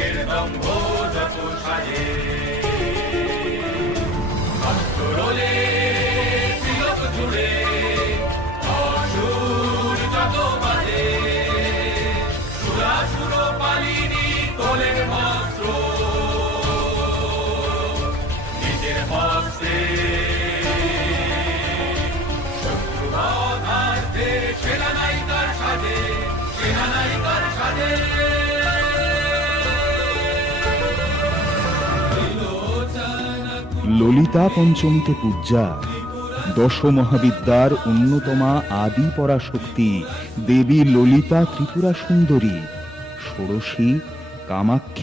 নিজের দম্ভ যত সাজে অস্ত্রোলে তিলক জুড়ে অসুর যত বাজে সুরাসুর পালিনী তোলের মস্ত্র নিজের হস্তে শত্রু বাধার্থে সেনানায়িকার সাজে সেনানায়িকার সাজে ললিতা পঞ্চমীতে পূজ্যা দশ মহাবিদ্যার অন্যতমা আদি পরাশক্তি দেবী ললিতা ত্রিপুরা সুন্দরী ষোড়শী কামাক্ষী।